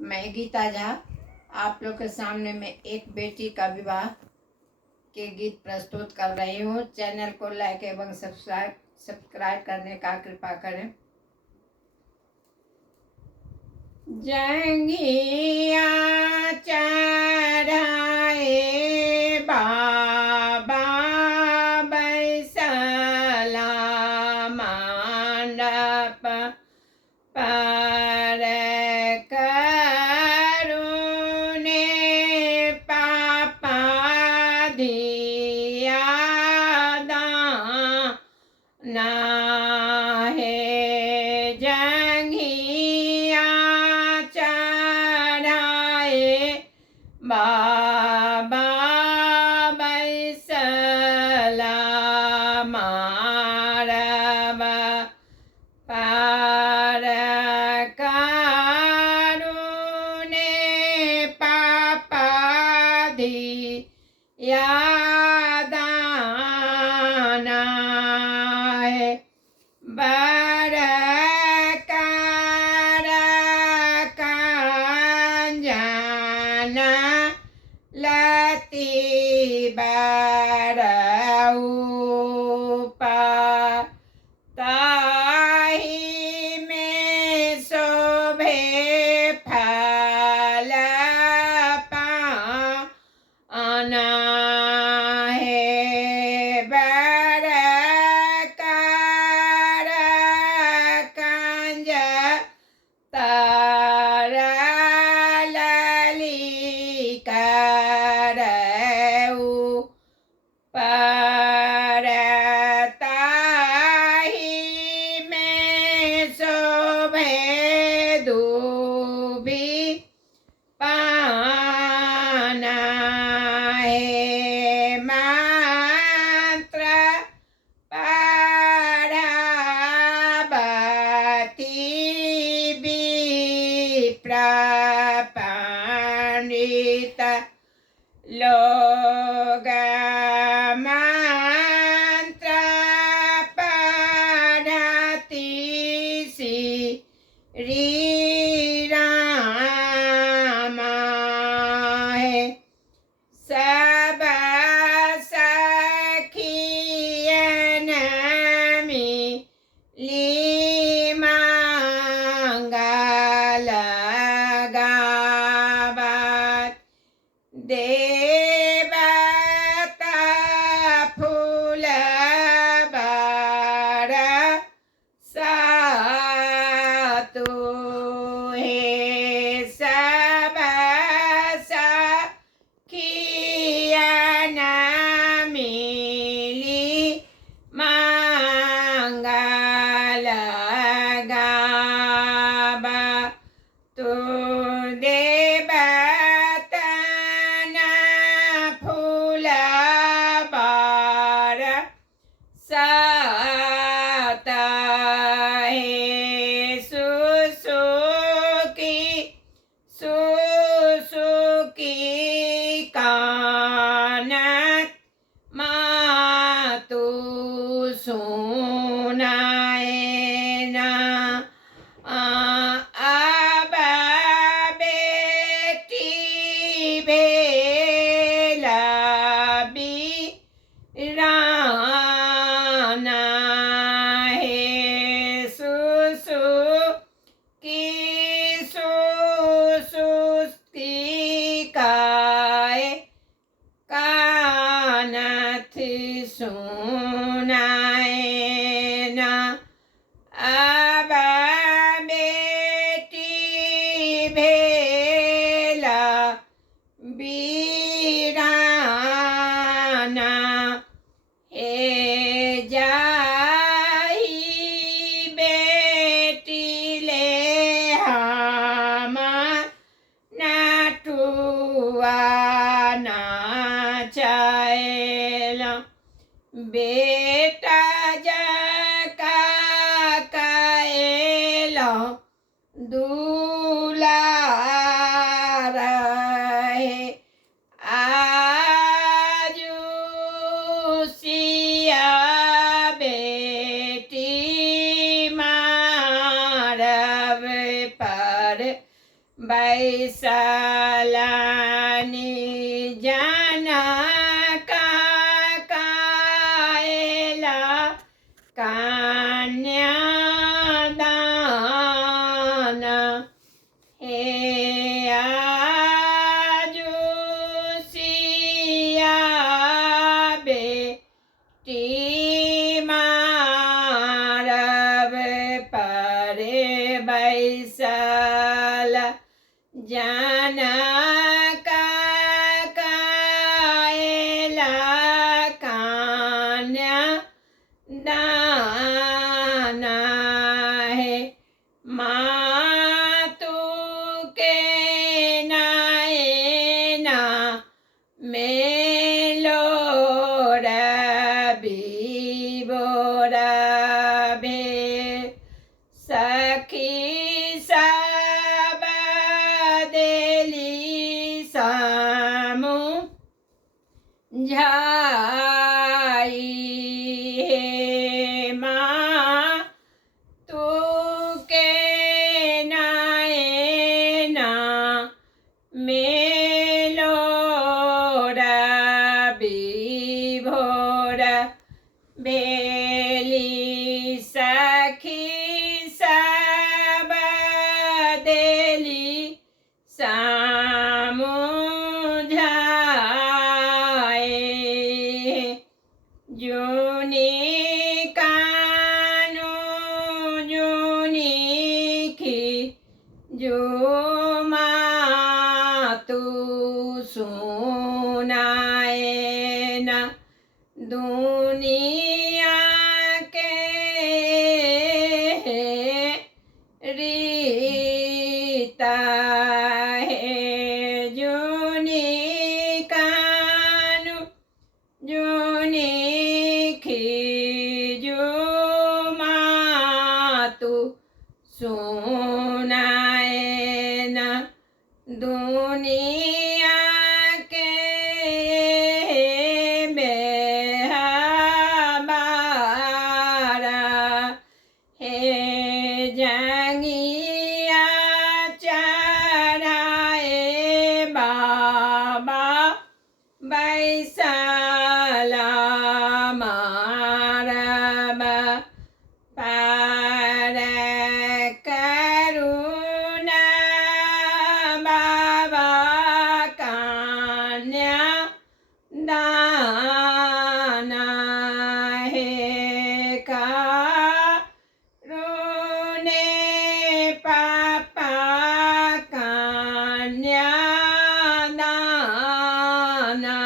मैं गीता झा आप लोग के सामने में एक बेटी का विवाह के गीत प्रस्तुत कर रही हूँ। चैनल को लाइक एवं सब्सक्राइब करने का कृपा करें। जंगिया चढ़ाए बाबा बैसला मंडप पर करुणे पापा दिया दाना है। जंघिया चढ़ाए बाबा बैसला मारब पर करुणे पापा दिया दाना है। बर कर कंजन लती बरऊपा ताही में शोभे फल पाना है। बर कर कंज तरलली करऊ पर ताही में शोभे दूबी पाना है। मंत्र पढ़ावती विप्र पंडित लोग मंत्र पढ़ती श्री राम है। सब सखियन मिली मंगल गावत देवता फूल बर सातु है। सब सखियन मिली मंगल गावा तू देवतन फूल बर सात है। सुसुकी कानत मातु सुनाए ना अब बेटी भेला बिराना है। सुसुकी काय कानथ सुनाए ना अब बेटी भेला बीराना हे। जाही बेटी ले हम नटुआ नाचैल बेटा जका कैल दुलार है। आजू सिया बेटी मारब पर बैसलानी जनका कायला कन्यादान हे आजू सिया बेटी मारब परे बैसल जनका कायला कन्या दाना है मातु के नैना मेलो बोरबे सखी सब देली समुझाई हे माँ तू के नैना मेलो भोर बेली सखी सब देली समुझाए जूनी कानू जूनी खी जो मातु सुनाए न दुनिया के रीता है जूनी कानू जूनी खीजू मातु सुनाए न दुनिया के बेहबारा हे जंगिया चढ़ाए बाबा बैसला मारब पर करुणा बाबा कन्या दाना हे करुणे पापा कन्या दाना